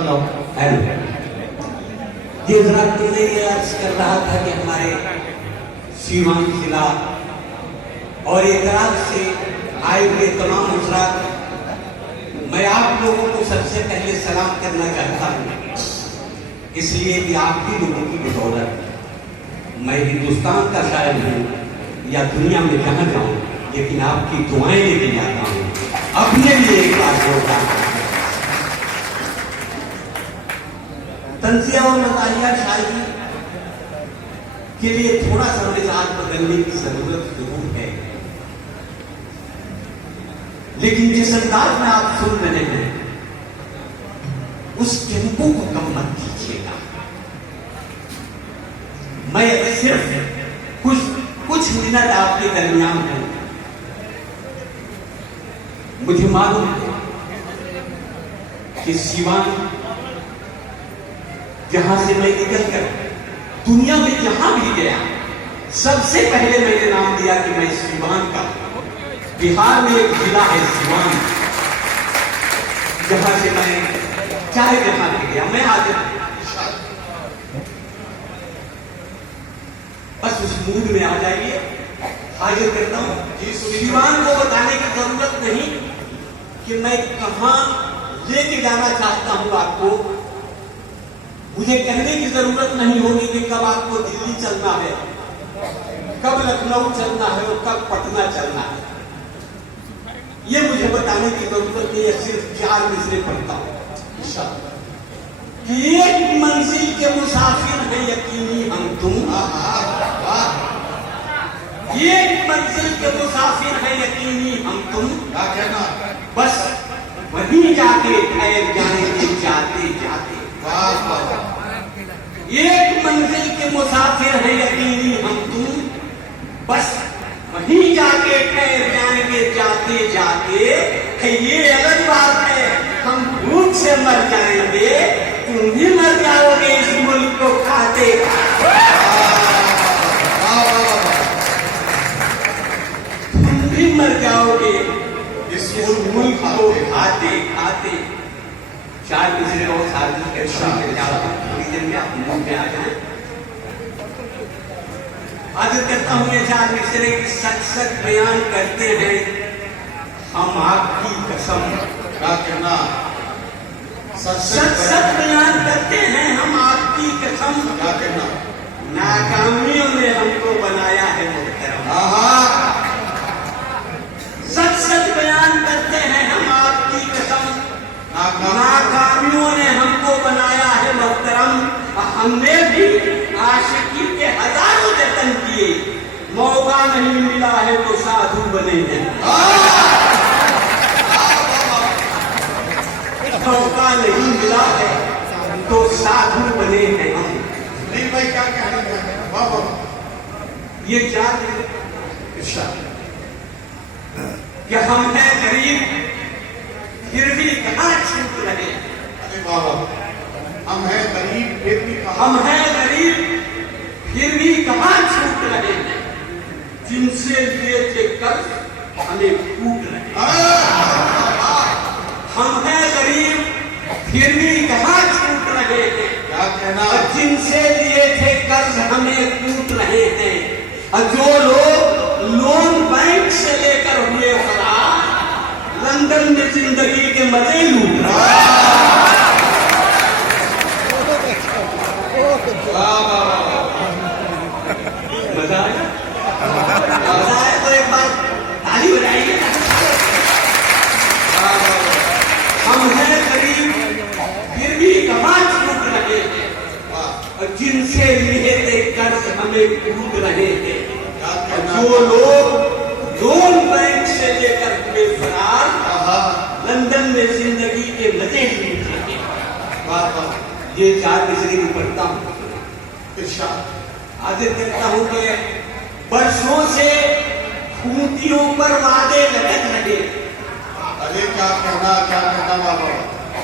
Hello hello. ये जरा तुमने ये अर्ज कर रहा था कि हमारे सीवान जिला और इतराज से आए हुए तमाम हजरात, मैं आप लोगों को सबसे पहले सलाम करना चाहता हूँ, इसलिए कि आप ही लोगों की बदौलत मैं हिंदुस्तान का शायर हूँ या दुनिया में जहाँ जाऊँ, लेकिन आपकी दुआएं लेके जाता हूँ। अपने लिए एक बार बोलता हूँ। तंजिया और मज़ाहिया शायरी के लिए थोड़ा सा मिजाज बदलने की जरूरत जरूर है, लेकिन जिस अंदाज में आप सुन रहे हैं उस टेम्पो को कम मत कीजिएगा। मैं सिर्फ कुछ मिनट आपके दरमियान हूं। मुझे मालूम है कि सीवान, जहां से मैं निकलकर दुनिया में जहां भी गया, सबसे पहले मैंने नाम दिया कि मैं सीवान का। बिहार में एक जिला है सीवान, जहां से मैं चाहे जहां भी गया, मैं आज बस उस मूड में आ जाइए, हाजिर करता हूं। सीवान को बताने की जरूरत नहीं कि मैं कहां लेके जाना चाहता हूं आपको। मुझे कहने की जरूरत नहीं होगी कि कब आपको दिल्ली चलना है, कब लखनऊ चलना है और कब पटना चलना है। ये मुझे बताने की जरूरत नहीं है। सिर्फ 4 मिसरे पढ़ता हूं कि एक मंजिल के मुसाफिर हैं यकीनी हम तुम, एक मंजिल के मुसाफिर हैं यकीनी हम तुम, बस वहीं जाके ठहर जाएंगे जाते जाते। एक मंजिल के मुसाफिर हैं यकीनी हम तुम, बस वहीं जाके ठहर जाएंगे जाते जाते। ये अलग बात है हम भूख से मर जाएंगे, तुम भी मर जाओगे इस मुल्क को खाते। तुम भी मर जाओगे इस मुल्क को खाते खाते। 4 मिसरे और सार्वजनिक के थोड़ी देर में आप मुंह में आ जाए। हाजिर करता हूं ये 4 मिसरे की सच सच बयान करते हैं हम आपकी कसम। क्या कहना? सच सच बयान करते हैं हम आपकी कसम। क्या कहना? नाकामियों ने हमको बनाया है मुहतरम। सच सच बयान करते हैं हम आपकी कसम। नाकामियों ने हमको बनाया है मुहतरम। हमने भी आशिकी के हजारों जतन किए, मौका नहीं मिला है तो साधु बने हैं। मौका नहीं मिला है तो साधु बने हैं हम। नहीं भाई, क्या कहना चाहते हैं? वाह वाह। ये 4 इरशाद कि हम हैं गरीब फिर भी कहां छूट रहे। अरे वाह वाह। हम हैं गरीब फिर भी हम हैं गरीब फिर भी कहां छूट रहे हैं, जिनसे लिए थे कर्ज हमें फूट रहे। हम हैं गरीब फिर भी कहां छूट रहे हैं। क्या कहना? जिनसे लिए थे कर्ज हमें फूट रहे हैं। और जो लोग लोन बैंक से लेकर हुए फरार, लंदन में जिंदगी के मजे लूट रहे हैं। मजा आया? मजा आया तो एक बार ताली बजाइए। हम हैं गरीब फिर भी कहां छूट रहे हैं, और जिनसे लिए थे कर्ज हमें फूट रहे हैं। जो लोग लोन बैंक से लेकर हुए फरार, लंदन में जिंदगी के मजे लूट रहे हैं। ये 4 मिसरे भी पढ़ता हूं। हाजिर करता हूं कि बरसों से खूंटियों पर वादे लटक रहे। अरे क्या कहना? क्या कहना बाबा?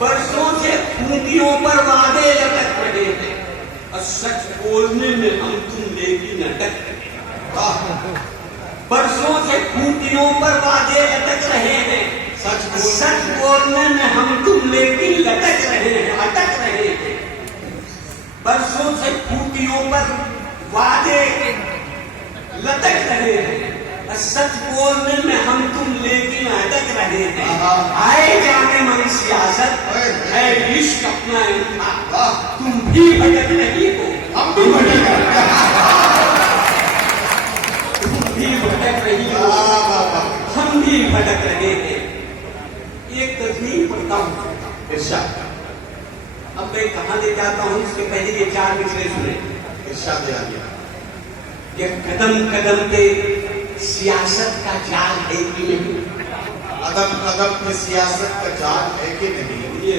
बरसों से खूंटियों पर वादे लटक रहे हैं, और सच बोलने में हम तुम लेकिन अटक रहे। बरसों से खूंटियों पर वादे लटक रहे हैं, सच बोलने में हम तुम लेकिन लटक रहे हैं, अटक बरसों से खूंटियों पर वादे लटक रहे हैं, सच बोलने में हम तुम लेकिन अटक रहे हैं। आए जाने मन सियासत है इश्क अपना इनका, तुम भी भटक रही हो, हम भी भटक रहे तुम भी भटक रही हो, हम भी भटक रहे हैं। एक तस्वीर पढ़ता हूँ इरशाद। अब मैं कहाँ ले जाता हूँ उसके पहले ये 4 मिसरे सुने। इरशाद आ गया ये कदम कदम पे सियासत का जाल है कि नहीं, कदम कदम पे सियासत का जाल है कि नहीं। ये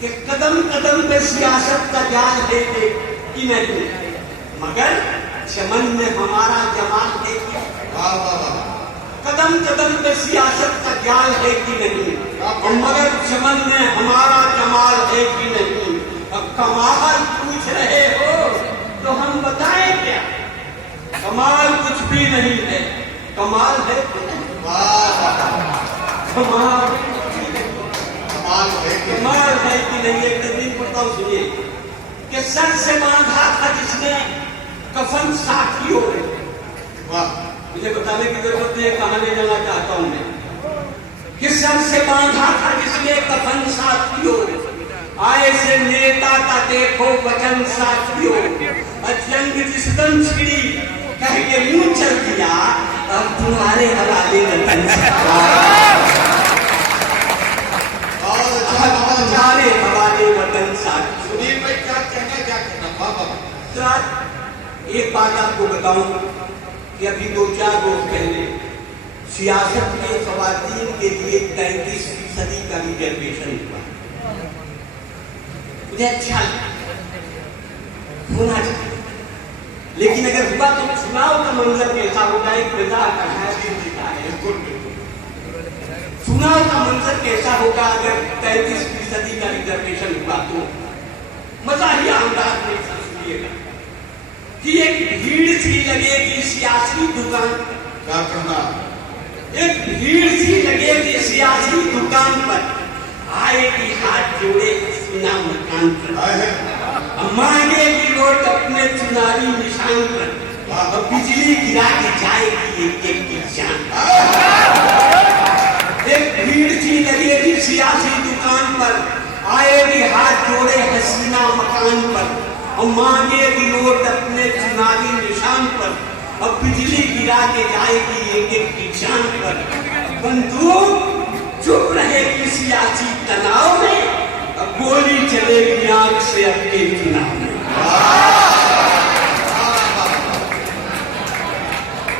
कि कदम कदम पे सियासत का जाल है कि नहीं, मगर चमन में हमारा जमाल है कि, वाह वाह वाह, कदम कदम पे सियासत का जाल है कि नहीं, और मगर चमन में हमारा जमाल है कि नहीं। अब कमाल पूछ रहे हो तो हम बताएं क्या, कमाल कुछ भी नहीं है, कमाल है वाह वाह, कमाल कमाल है कि कमाल है कि नहीं। एक तस्वीर पढ़ता हूँ सुनिए कि सर से बांधा था जिसने कफन साथियों, वाह, मुझे बताने की जरूरत नहीं है, कहां ले जाना चाहता हूं मैं, कि सर से बांधा था जिसने कफन साथियों, आए से नेता का देखो वचन साथियों, जंग जिस दम छिड़ी कह के मुंह चल दिया, अब तुम्हारे हवाले वतन तुम्हारे हवाले वतन साथियों। सुनील भाई क्या कहना, क्या कहना, वाह वाह। तो एक बात आपको बताऊं कि अभी 2-4 रोज पहले सियासत में खवातीन के लिए 33% का रिजर्वेशन हुआ। मुझे अच्छा होना चाहिए, लेकिन अगर हुआ तो चुनाव का मंजर कैसा होगा, एक प्रजा का है, बिल्कुल बिल्कुल, चुनाव का मंजर कैसा होगा अगर 33% का रिजर्वेशन हुआ तो मजा ही अंदाज नहीं समझिएगा कि एक भीड़ सी लगेगी सियासी दुकान, क्या कहना, एक भीड़ सी लगेगी सियासी दुकान पर, आएगी हाथ जोड़े हसीना मकान पर, मांगेगी वोट अपने चुनावी निशान पर, और बिजली गिरा के जाएगी एक की जान। एक भीड़ सी लगेगी सियासी दुकान पर, आएगी हाथ जोड़े हसीना मकान पर, और मांगेगी वोट अपने चुनावी निशान पर, और बिजली गिरा के जाएगी एक की जान पर। बंदूक चुप रहेगी सियासी तनाव में, और गोली चलेगी आंख से अपने चुनाव में।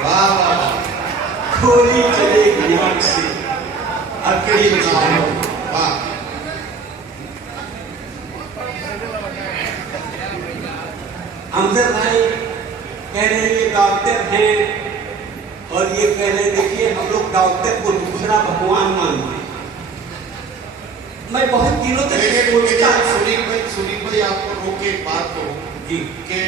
वाह वाह, गोली चलेगी आंख से अपने चुनाव में। वाह, अमजद भाई कह रहे ये डॉक्टर हैं, और ये कह रहे देखिए हम लोग डॉक्टर को दूसरा भगवान मानते हैं। मैं बहुत दिनों तक सुनील भाई आपको रोक के एक बात कहूं जी कि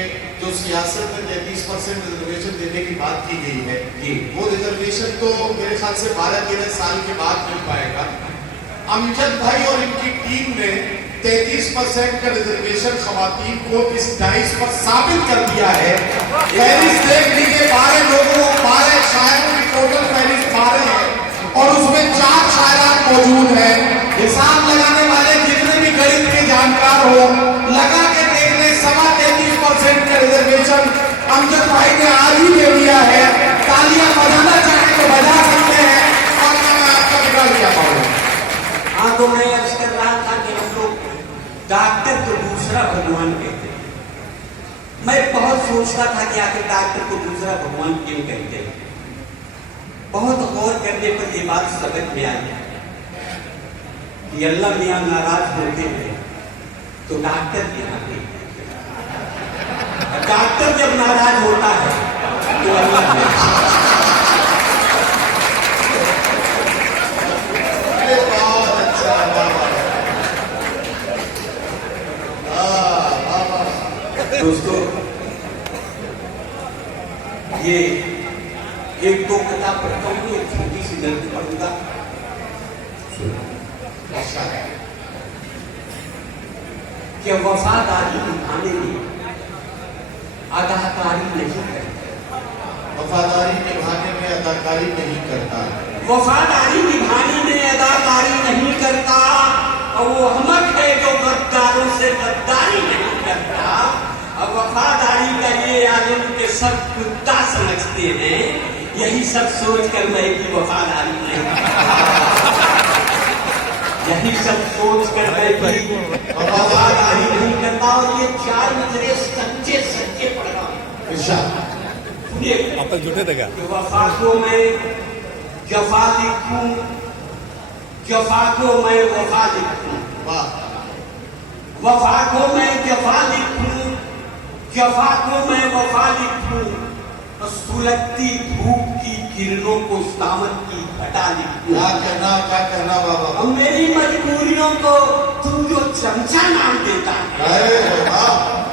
जो सियासत में 33% रिजर्वेशन देने की बात की गई है जी, वो रिजर्वेशन तो मेरे ख्याल से 12-13 साल के बाद मिल पाएगा। अमजद भाई और इनकी टीम ने 33% का रिजर्वेशन खवातीन को इस डाइस पर साबित कर दिया है। फहरिस्त देख लीजिए, 12 लोगों, 12 शायरों की टोटल फहरिस्त 12 है, और उसमें 4 शायरात मौजूद है। हिसाब लगाने वाले जितने भी गणित के जानकार हो, लगा के देख ले, 33% का रिजर्वेशन अमजद भाई ने आज ही दे दिया है। तालियां बजाना चाहे तो बजा सकते हैं, और मैं आपका बिगाड़ दिया पाऊंगा। हाँ, तो मैं अर्ज कर रहा था कि हम लोग डॉक्टर को दूसरा भगवान कहते हैं। मैं बहुत सोचता था कि आखिर डॉक्टर को दूसरा भगवान क्यों कहते हैं। बहुत गौर करने पर यह बात समझ में आई कि अल्लाह मियां नाराज होते हैं तो डॉक्टर यहाँ पे, डॉक्टर जब नाराज होता है तो अल्लाह बहुत अच्छा, दोस्तों, ये एक दो कथा पढ़ता हूँ, एक छोटी सी गलती पढ़ूंगा। कि वफादारी निभाने में अदाकारी नहीं करता। वफादारी निभाने में अदाकारी नहीं करता। वफादारी निभाने में अदाकारी नहीं करता, और वो अहमद है जो गद्दारों से गद्दारी नहीं करता। और वफादारी का ये आलम के सब कुत्ता समझते हैं, यही सब सोच कर मैं की वफादारी नहीं यही सब सोच कर मैं की वफादारी नहीं करता। और ये 4 नजरे सच्चे सच्चे पढ़ रहा हूं। आप तक झूठे थे क्या? वफा को मैं जफा लिखूं, जफा को मैं वफा लिखूं, वफा को मैं जफा लिखूं, जफा को मैं वफा लिखूं, तो सुलगती धूप की किरणों को सावन की घटा लिखूं। क्या करना बाबा? अब मेरी मजबूरियों को तू जो चमचा नाम देता है,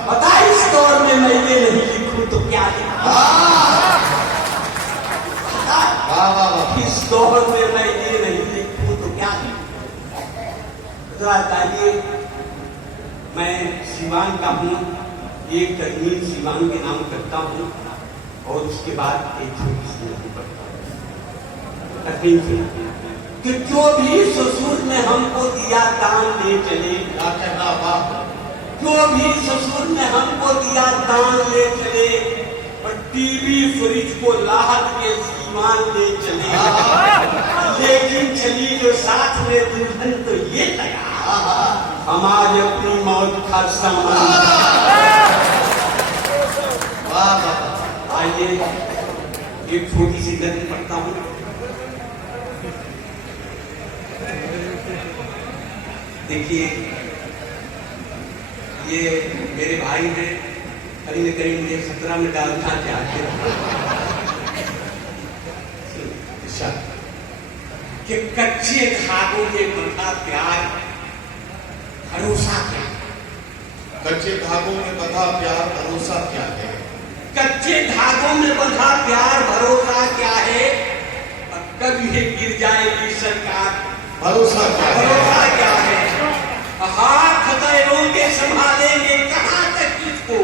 बता इस दौर में मैं ये नहीं लिखूं तो क्या लिखूं? इस दौर में मैं ये नहीं लिखूं तो क्या लिखूं? बताइए, मैं सिवान का हूँ, एक तरमीम सिवान के नाम करता हूँ, और उसके बाद एक छोटी सी नहीं पढ़ता हूँ। कि जो भी ससुर ने हमको दिया दान ले चले, क्या करना बाबा? जो भी ससुर ने हमको दिया दान ले चले, और टीवी फ्रिज को लाहट के सीमान ले चले, लेकिन चली जो साथ में दुल्हन तो ये लगा, हमारे अपनी मौत का सामान। आइए एक छोटी सी गद्य पढ़ता हूँ। देखिए, ये मेरे भाई हैं, कहीं न कहीं मुझे 17 में डालना चाहते हैं कि कच्चे धागों में बंधा प्यार, भरोसा क्या? कच्चे धागों में बंधा प्यार, भरोसा क्या है? कच्चे धागों में बंधा प्यार, भरोसा क्या है? और कभी गिर जाएगी सरकार, भरोसा क्या है? भरोसा क्या है? हाथ पैरों के संभालेंगे कहां तक किसको,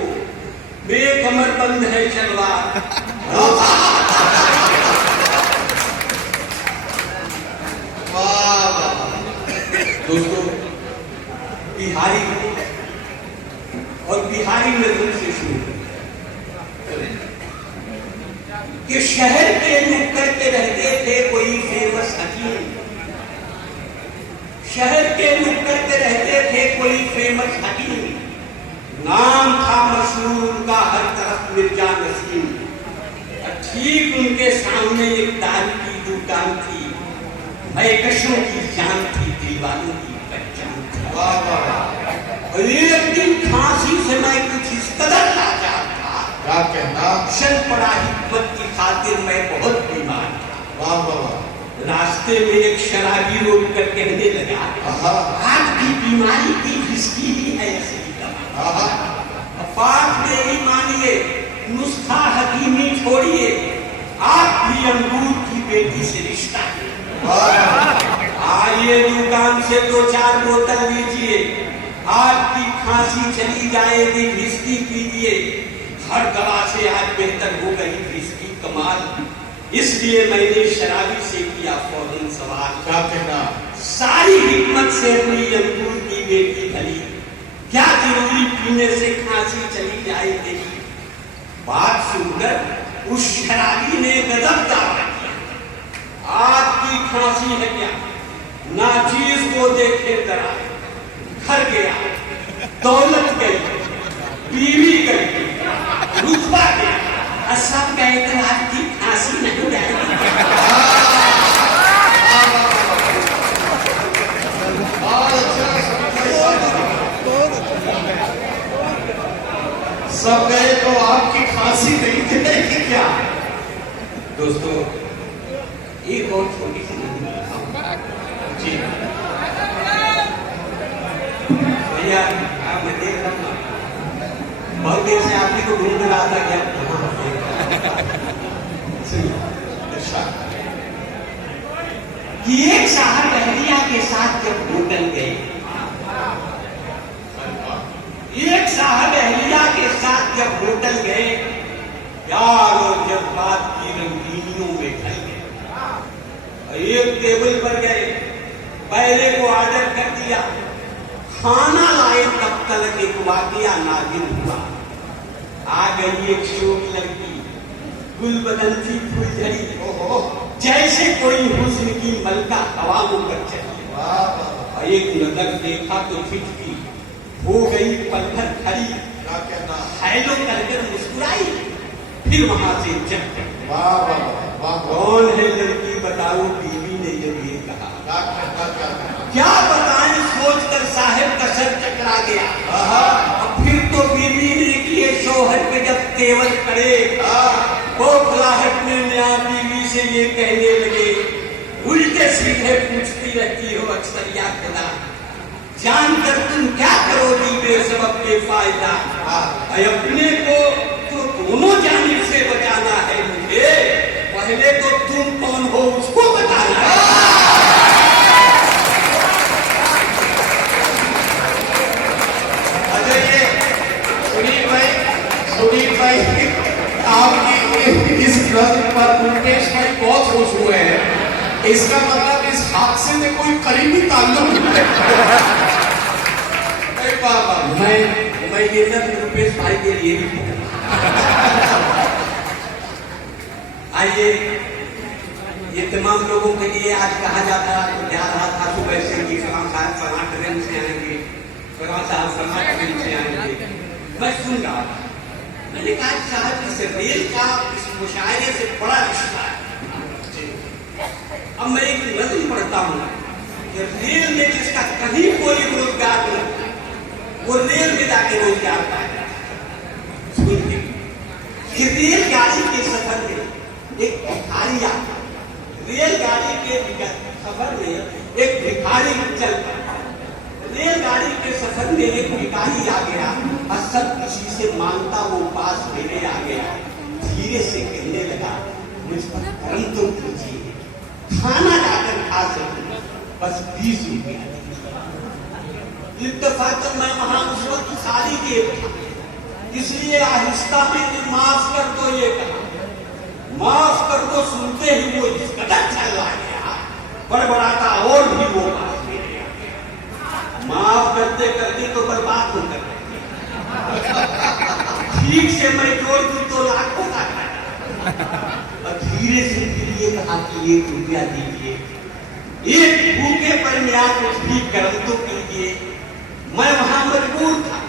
बेकमर बंद है शलवार। दोस्तों, बिहारी हूं और बिहारी नजर से शुरू कि शहर के नुक्कड़ पे रहते थे कोई फेमस हकीम, शहर के नुक्कड़ पे रहते थे कोई फेमस हकीम, नाम था मशहूर उनका हर तरफ मिर्जा नसीम। ठीक उनके सामने एक दारू की दुकान थी, महकशों की जान थी, दीवानों की पहचान थी। और एक दिन खांसी से मैं कुछ इस कदर लाचार था, क्या कहना? चल पड़ा हिकमत की खातिर मैं बहुत बीमार था। वाह बाबा। रास्ते में एक शराबी रोक कर कहने लगा, आपकी बीमारी की विस्की ही है असली दवा। बात मेरी मानिए, नुस्खा हकीमी छोड़िए, आप भी अंगूर की बेटी से रिश्ता है। आइए दुकान से 2-4 बोतल लीजिए, आपकी खांसी चली जाएगी, विस्की पीजिए। हर दवा से आज बेहतर हो गई विस्की, कमाल। इसलिए मैंने शराबी से किया फौरन सवाल, क्या कहना? सारी हिकमत से हुई अंगूर की बेटी भली, क्या जरूरी पीने से खांसी चली जाएगी? बात सुनकर उस शराबी ने गजब दावा किया, आपकी खांसी है क्या? नाचीज को देखे डरा, घर गया, दौलत गई, बीवी गई, रुतबा गया, सब गए तो आपकी खांसी नहीं जाएगी। सब गए तो आपकी खांसी नहीं चलेगी क्या? दोस्तों, एक और छोटी सी जी भैया, मैं देख रहा हूँ बहुत देर से आपने को ढूंढ रहा था क्या? कि एक साहब बहरिया के साथ जब होटल गए, होटल गए, प्यार और जज्बात की रंगीनियों में ढल गए। एक टेबल पर गए, पहले को ऑर्डर कर दिया, खाना लाए तब तक एक वाकया नाजिल हुआ। आ गई एक शोक लड़की, गुलबदन थी फुलझड़ी, जैसे कोई हुस्न की मलका हवा में पर चली। और एक नजर देखा तो फिटकी हो गई पत्थर खड़ी, हेलो करके मुस्कुराई, फिर वहां से चल गई। कौन है लड़की बताओ, बीवी ने जब ये कहा। क्या बताएं, सोचकर साहब का सर चकरा गया। फिर तो बीवी ने किए शोहर पे जब तेवर करे, बौखलाहट में नया बीवी से ये कहने लगे, उल्टे सीधे पूछती रहती हो अक्सर या खुदा, जानकर तुम क्या करोगी बेसबब बेफायदा। अपने को तो दोनों जानिब से बचाना है मुझे, पहले तो तुम कौन हो उसको बताना है। सुनील भाई आपकी इस प्रश्न पर मुकेश भाई बहुत खुश हुए हैं। इसका मतलब इस हादसे में कोई करीबी ताल्लुक है। मैं ये सब रुपेश भाई के लिए भी आइए, ये तमाम लोगों के लिए आज कहा जाता है, जा रहा था सुबह से कि फलां साहब फलां ट्रेन से आएंगे, फलां साहब फलां ट्रेन से आएंगे। मैं सुन रहा था, मैंने कहा साहब इस रेल का इस मुशायरे से बड़ा रिश्ता है। अब मैं एक नज़म पढ़ता हूँ कि रेल में जिसका कहीं कोई रोजगार नहीं, वो रेल में जाके रोजगार पाएगा। सुनिए कि रेलगाड़ी के सफर में एक भिखारी आता, रेलगाड़ी के सफर में एक भिखारी चल पड़ा। रेलगाड़ी के सफर में एक भिखारी आ गया और सब किसी से मांगता वो पास मेरे आ गया। धीरे से कहने लगा, मुझ पर करम तो कीजिए, खाना जाकर खा सकूं, बस 20 रुपया। इत्तेफाक मैं वहां उस वक्त खाली जेब था, इसलिए आहिस्ता मैंने माफ कर दो ये कहा। माफ कर दो सुनते ही वो इस कदर चला गया, बड़बड़ाता और भी वो पास मेरे आ गया। माफ करते करते तो बर्बाद हो कर ठीक से मैं जोड़ दूं तो लाखों का और धीरे से फिर ये कहा कि 1 रुपया दीजिए, एक भूखे पर मेरा कुछ भी कर्म तो कीजिए। मैं वहां मजबूर था,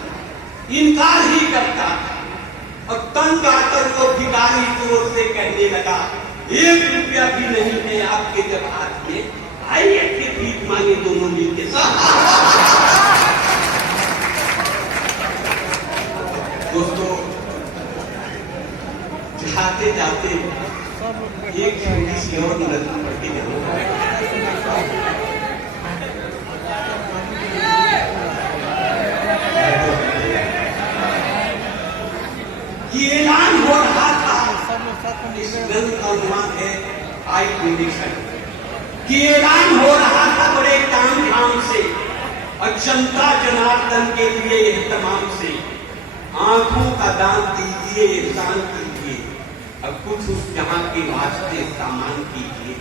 इनकार ही करता था और तंग आकर वो भिखारी जोर से कहने लगा, 1 रुपया भी नहीं है आपके जब हाथ में, आइए फिर भीख मांगे दोनों मिलके। दोस्तों जाते जाते एक छोटी सी और नजर पड़ती है। ये ऐलान हो रहा था, इस ग्रंथ का अनुमान है आई कंडीशन, कि ऐलान हो रहा था बड़े काम धाम से और जनता जनार्दन के लिए एहतमाम से, आंखों का दान दीजिए, एहसान कीजिए और कुछ उस जहां के वास्ते सामान कीजिए।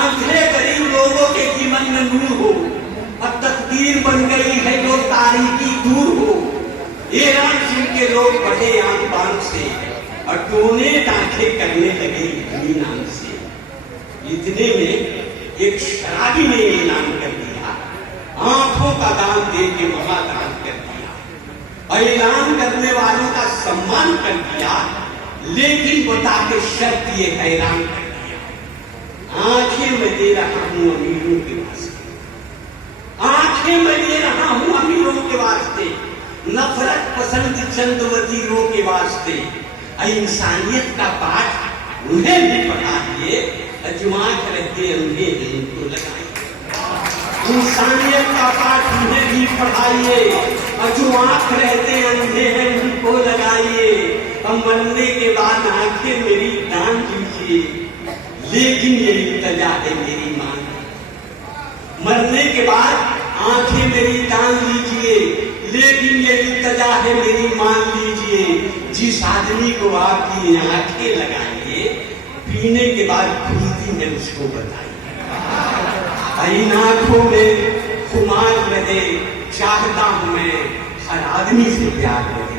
अंधे गरीब लोगों के जीवन में नूर हो और तकदीर बन गई है जो तारीकी दूर हो। ईरान सिंह के लोग बढ़े आन बान से और टोने डांखे करने लगे इतनी नाम से। इतने में एक शराबी ने ऐलान कर दिया, आंखों का दान दे के महादान कर दिया और ऐलान करने वालों का सम्मान कर दिया, लेकिन बता के शर्त ये हैरान कर दिया, आंखें मैं दे रहा हूं अमीरों के वास्ते, आंखें मैं दे रहा हूं अमीरों के वास्ते, नफरत पसंद चंद वजीरों के वास्ते। इंसानियत का पाठ उन्हें भी पढ़ा दिए, अजमात रहते अंधे हैं उनको लगाइए। इंसानियत का पाठ उन्हें भी पढ़ाइए, अजमात रहते अंधे हैं उनको लगाइए। अब मरने के बाद आंखें मेरी दान दीजिए, लेकिन ये इल्तिजा है मेरी मांग। मरने के बाद आंखें मेरी दान लीजिए, लेकिन ये इल्तिजा है मेरी मान लीजिए। पाएंगे जिस आदमी को आपकी आंखें लगाएंगे, पीने के बाद खुलती है उसको बताइए। इन आंखों में खुमार रहे, चाहता हूं मैं हर आदमी से प्यार रहे।